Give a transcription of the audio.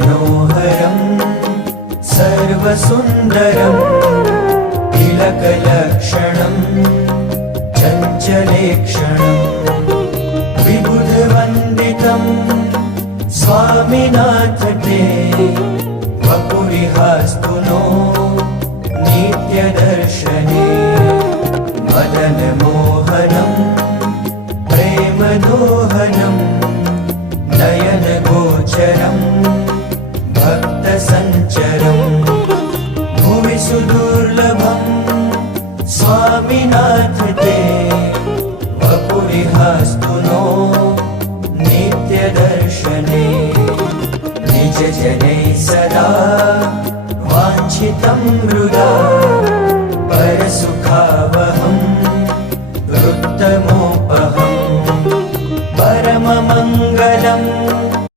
मनोहरं सर्वसुन्दरं तिलकलक्षणं चञ्चलेक्षणं विबुधवन्दितं स्वामिनाथ ते वपुरिहास्तु नो नित्यदर्शने मदनमोहनं प्रेमदोहनं नयनगोचरं भक्तसञ्चरं भुवि सुदुर्लभं स्वामिनाथ ते वपुरिहास्तु नो नित्यदर्शने निजजनैः सदा वाञ्छितं हृदा